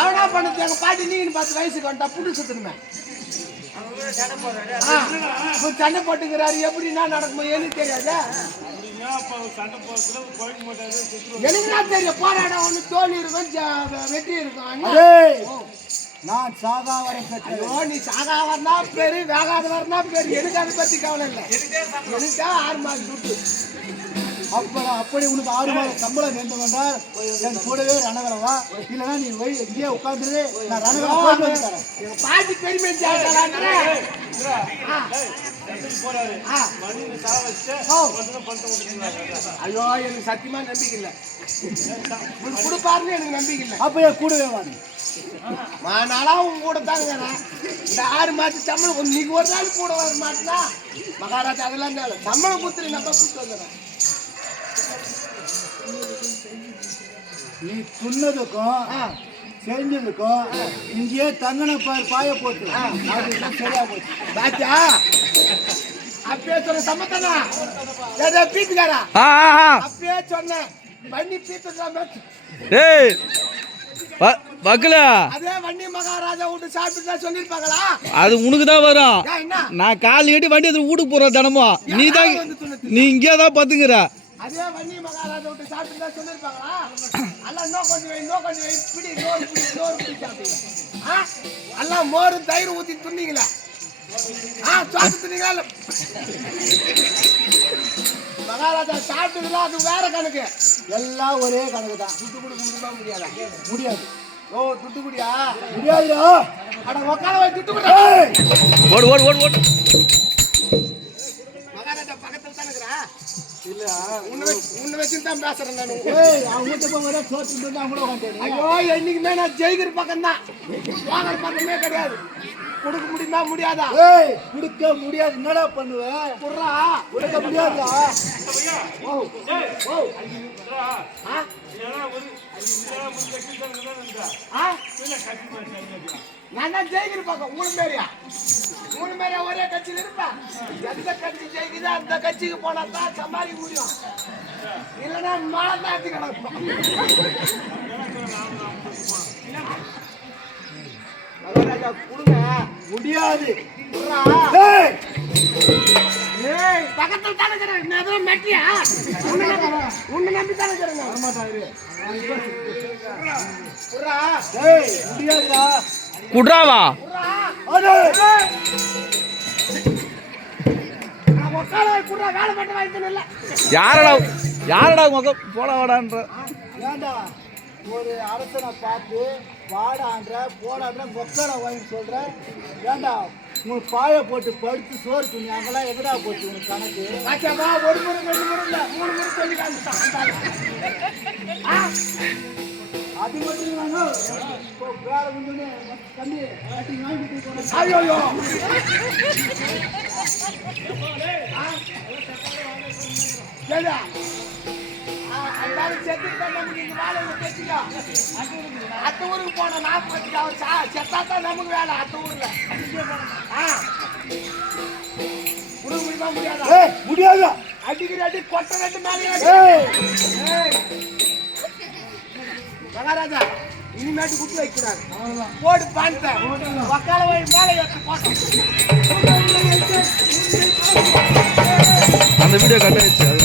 அவனா பண்ணது? எங்க பாட்டி நீங்க பத்து வயசுக்கு வந்துட்டா புட்டு சுத்தணுமே. சண்டை போட்டுக்கிறாரு. எப்படின்னா நடக்குமோ எனக்கு தெரியாதா? எனக்கு தெரியும்? போராடம் ஒண்ணு தோல்வி இருக்கும் வெற்றி இருக்கும். நான் சாகா வரை நீ சாகா வரனா பேரு வேகாத வரனா பேரு. எனக்கு அதை பத்தி கவலை இல்லை. எனக்கு ஆறு மாசம் துட்டு அப்ப அப்படி உனக்கு ஆறு மாதம் சம்பளம் வேண்டும் என்றால் என் கூடவே ரணகலம் வா இல்லைன்னா நீ போய் இங்கேயே உட்காந்துரு நான் ரணகலம் போயிட்டு வந்து தரேன். எங்க பாட்டி பெருமை ஜாக்கலான்ற ஐயோ எனக்கு சத்தியமா நம்பிக்கை இல்லை. கொடுப்பாருன்னு எனக்கு நம்பிக்கை இல்லை. அப்ப என் கூடவே வா நீ. நாளா உங்க கூட தாங்க இந்த ஆறு மாசம் சம்பளம் ஒரு நாள் கூட வர மாட்டா மகாராஜா அதெல்லாம் சம்பளம் கொடுத்துரு நம்ம கூப்பிட்டு வந்துடுறேன். நீ துண்ணதுக்கும். செஞ்சதுக்கும் இங்கேயே தங்கன பார் பாய போட்டு. சரியா போச்சு. பாத்தியா? அப்பயே சொன்ன சம்மத்தனா ஏதோ பீத்துக்காரா? ஆ ஆ, ஆ. அப்பயே சொன்னேன் வண்டி பீத்துக்காம ஏய் அதே உனக்கு தான் வரும். நான் கால் ஏட்டி வண்டி எடுத்து வீட்டுக்கு போறேன் தினமும். நீ தான் நீ இங்கே தான் பத்துங்கிற அதே வண்டி மகாராஜா விட்டு சாப்பிட்டு தான் சொல்லிருப்பாங்களா எல்லாம் இன்னும் கொஞ்சம் வை இன்னும் கொஞ்சம் வை. பிடி நோறு பிடி நோறு பிடி சாப்பிட்டீங்க ஆ? எல்லாம் மோரும் தயிர் ஊத்தி துண்ணீங்களா ஆ சாப்பிட்டு துண்ணீங்களா இல்ல? மகாராஜா சாப்பிட்டதுல அது வேற கணக்கு. எல்லாம் ஒரே கணக்கு தான். துட்டு கொடுக்க முடியுமா முடியாதா? முடியாது. ஓ துட்டு குடியா? முடியாதுடா. அட உக்கால போய் துட்டு குடி ஏய், ஓடு ஓடு ஓடு ஓடு. உன்னை வச்சு- உன்னை தான் பேசுறேன் நான் ஏய், அவன் வீட்டு போய் ஒரே சோத்து தின்னு தான் கூட உட்காந்துட்டு ஐயோ என்னைக்குமே நான் ஜெயிக்கிற பக்கம் தான் வாங்குற பக்கமே கிடையாது கொடுக்க முடியுமா முடியாதா ஏய் கொடுக்க முடியாது என்னடா பண்ணுவேன் குர்ரா குடுக்க முடியாதுடா ஓ ஓ ஆ ஆ நான் தான் ஜெயிக்கிற பக்கம் மூணு பேரியா மூணு பேரியா ஒரே கட்சியில் இருப்பேன் எந்த கட்சி ஜெயிக்குதோ அந்த கட்சிக்கு போனா தான் சம்பாதிக்க முடியும். இல்லைன்னா மேலே தான் எடுத்து கிடக்கும். கொடுங்க. முடியாது. பக்கத்துல தானே இருக்கிறேன் மெட்டியா? உன்னை நம்பி தானே ஏய் முடியாதுடா. குட்ராவா புறா அடே நான் உட்கார புறா வேலை மட்டும் வாங்கிக்கணும் இல்ல யாரடா யாரடா முக போட வாடான்ற. ஒரு அரசனை பார்த்து வாடான்ற போடான்ற மொக்கடா வாங்கி சொல்ற? ஏண்டா உன் பாய போட்டு படுத்து சோறு துணி அங்கெல்லாம் எங்கடா போச்சு உனக்கு கணக்கு? ஒரு முறை ரெண்டு முறை இல்ல. மூணு முறை சொல்லி அத்த ஊருக்கு போன நாற்பத்தி அவர் சா செத்தா தான் நமக்கு வேலை அத்த ஊர்ல முடியாதா? முடியாதா அடிக்கிற அடி கொட்ட ரெண்டு மேலே மகாராஜா இனிமேட்டு குத்து வைக்கிறாங்க போடு பாண்ட ஒக்கால போய் மேலே ஏற்று போட்டோம். அந்த வீடியோ கட் ஆயிடுச்சு அது